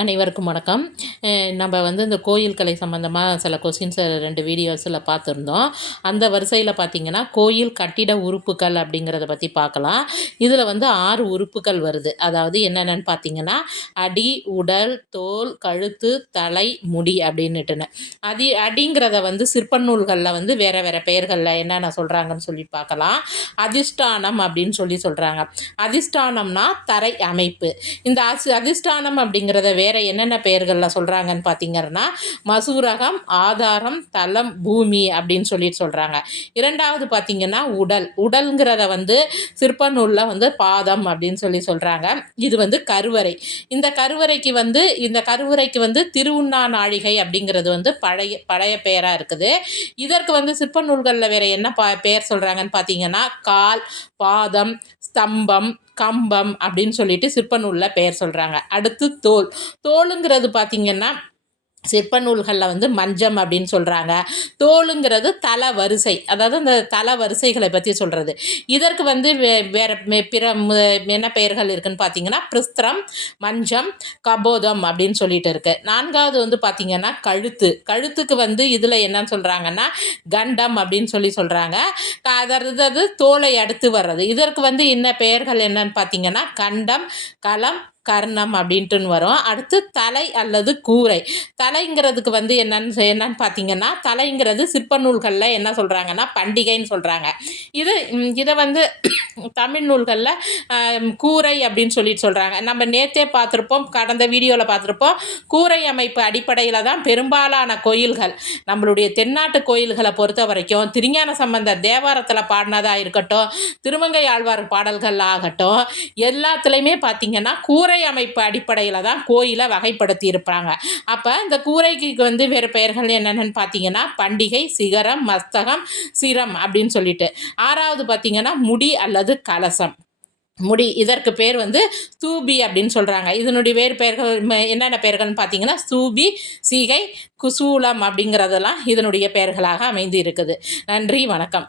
அனைவருக்கும் வணக்கம். நம்ம இந்த கோயில் கலை சம்மந்தமாக சில கொஸ்டின்ஸை 2 வீடியோஸில் பார்த்துருந்தோம். அந்த வரிசையில் பார்த்திங்கன்னா, கோயில் கட்டிட உறுப்புகள் அப்படிங்கிறத பற்றி பார்க்கலாம். இதில் 6 உறுப்புகள் வருது. அதாவது என்னென்னு பார்த்திங்கன்னா, அடி, உடல், தோல், கழுத்து, தலை, முடி அப்படின்னுட்டுன்னு. அடிங்கிறத சிற்ப நூல்களில் வேறு வேறு பெயர்களில் என்னென்ன சொல்கிறாங்கன்னு சொல்லி பார்க்கலாம். அதிஷ்டானம் அப்படின்னு சொல்கிறாங்க. அதிஷ்டானம்னா தரை அமைப்பு. இந்த அதிஷ்டானம் அப்படிங்கிறத வேற என்னென்ன பெயர்களில் சொல்கிறாங்கன்னு பார்த்தீங்கன்னா, மசூரகம், ஆதாரம், தலம், பூமி அப்படின்னு சொல்கிறாங்க. இரண்டாவது பார்த்தீங்கன்னா உடல்ங்கிறத சிற்ப நூலில் பாதம் அப்படின்னு சொல்கிறாங்க. இது கருவறை. இந்த கருவறைக்கு திருவுண்ணா நாழிகை அப்படிங்கிறது பழைய பெயராக இருக்குது. இதற்கு சிற்ப நூல்களில் வேற என்ன பெயர் சொல்கிறாங்கன்னு பார்த்தீங்கன்னா, கால், பாதம், ஸ்தம்பம், கம்பம் அப்படின்னு சொல்லிட்டு சிற்ப நூலில் பெயர் சொல்கிறாங்க. அடுத்து தோலுங்கிறது பார்த்திங்கன்னா, சிற்ப நூல்களில் மஞ்சம் அப்படின்னு சொல்கிறாங்க. தோலுங்கிறது தல வரிசை, அதாவது அந்த தல வரிசைகளை பற்றி சொல்கிறது. இதற்கு வேறு பிற என்ன பெயர்கள் இருக்குதுன்னு பார்த்தீங்கன்னா, பிரிஸ்திரம், மஞ்சம், கபோதம் அப்படின்னு சொல்லிட்டு இருக்குது. நான்காவது பார்த்திங்கன்னா கழுத்துக்கு இதில் என்னன்னு சொல்கிறாங்கன்னா, கண்டம் அப்படின்னு சொல்கிறாங்க. அதாவது தோலை அடுத்து வர்றது. இதற்கு என்ன பெயர்கள் என்னன்னு பார்த்தீங்கன்னா, கண்டம், களம், கர்ணம் அப்படின்ட்டுன்னு வரும். அடுத்து தலை அல்லது கூரை. தலைங்கிறதுக்கு என்னன்னு பார்த்தீங்கன்னா, தலைங்கிறது சிற்ப நூல்களில் என்ன சொல்கிறாங்கன்னா, பண்டிகைன்னு சொல்கிறாங்க. இதை தமிழ் நூல்களில் கூரை அப்படின்னு சொல்கிறாங்க. நம்ம நேற்றே பார்த்துருப்போம், கடந்த வீடியோவில் பார்த்துருப்போம். கூரை அமைப்பு அடிப்படையில் தான் பெரும்பாலான கோயில்கள், நம்மளுடைய தென்னாட்டு கோயில்களை பொறுத்த வரைக்கும், திருஞான சம்பந்தர் தேவாரத்தில் பாடினதாக இருக்கட்டும், திருமங்கை ஆழ்வார் பாடல்கள் ஆகட்டும், எல்லாத்துலேயுமே பார்த்திங்கன்னா கூரை அமைப்பு அடிப்படையில் தான் கோயிலை வகைப்படுத்தி இருப்பாங்க. அப்போ இந்த கூரைக்கு வேறு பெயர்கள் என்னென்னு பார்த்தீங்கன்னா, பண்டிகை, சிகரம், மஸ்தகம், சிரம் அப்படின்னு சொல்லிட்டு. ஆறாவது பார்த்தீங்கன்னா முடி அல்லது கலசம். முடி, இதற்கு பேர் ஸ்தூபி அப்படின்னு சொல்கிறாங்க. இதனுடைய வேறு பெயர்கள் என்னென்ன பெயர்கள்னு பார்த்தீங்கன்னா, ஸ்தூபி, சிகை, குசூலம் அப்படிங்கிறதெல்லாம் இதனுடைய பெயர்களாக அமைந்து இருக்குது. நன்றி, வணக்கம்.